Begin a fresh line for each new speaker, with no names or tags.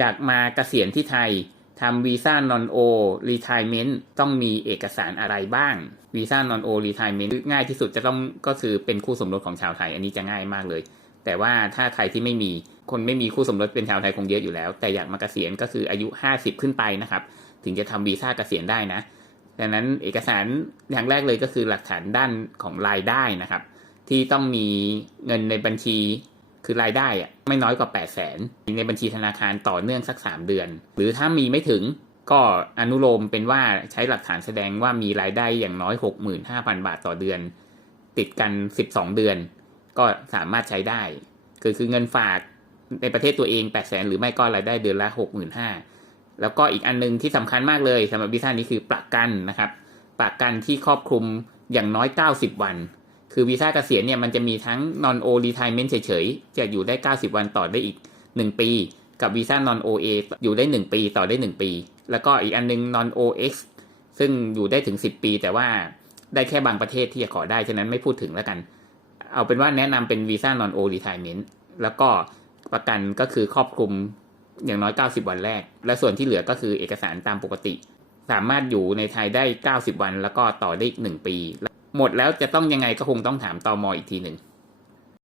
อยากมาเกษียณที่ไทยทำวีซ่านอนโอรีทายเมนต์ต้องมีเอกสารอะไรบ้างวีซ่านอนโอรีทายเมนต์ง่ายที่สุดจะต้องก็คือเป็นคู่สมรสของชาวไทย อันนี้จะง่ายมากเลย แต่ว่าถ้าใครที่ไม่มีคนไม่มีคู่สมรสเป็นชาวไทยคงเยอะอยู่แล้ว แต่อยากมาเกษียณก็คืออายุ 50 ขึ้นไปนะครับ ถึงจะทำวีซ่าเกษียณได้นะดังนั้นเอกสารอย่างแรกเลยก็คือหลักฐานด้านของรายได้นะครับ ที่ต้องมีเงินในบัญชี คือรายได้อะไม่น้อยกว่า 8 0 0แสนในบัญชีธนาคารต่อเนื่องสัก 3 เดือน หรือถ้ามีไม่ถึงก็อนุโลมเป็นว่าใช้หลักฐานแสดงว่ามีรายได้อย่างน้อย 65,000 บาทต่อเดือน ติดกัน 12 เดือน ก็สามารถใช้ได้ คือคือเงินฝากในประเทศตัวเอง 8 0 0แสนหรือไม่ก็รายได้เดือนละ 65,000 แล้วก็อีกอันนึงที่สำคัญมากเลยสำหรับวีซ่านี้คือประกันนะครับประกันที่ครอบคลุมอย่างน้อย 90 วัน คือวีซ่าเกษียณเนี่ยมันจะมีทั้ง non o retirement เฉยๆ จะอยู่ได้ 90 วันต่อได้อีก 1 ปี กับวีซ่า non OA อยู่ได้ 1 ปีต่อได้ 1 ปี แล้วก็อีกอันนึง non OX ซึ่งอยู่ได้ถึง 10 ปี แต่ว่าได้แค่บางประเทศที่จะขอได้ ฉะนั้นไม่พูดถึงแล้วกัน เอาเป็นว่าแนะนำเป็นวีซ่า non O retirement แล้วก็ประกันก็คือครอบคลุมอย่างน้อย 90 วันแรก และส่วนที่เหลือก็คือเอกสารตามปกติ สามารถอยู่ในไทยได้ 90 วัน แล้วก็ต่อได้อีก1ปี หมดแล้วจะต้องยังไงก็คงต้องถามตอมออีกทีหนึ่ง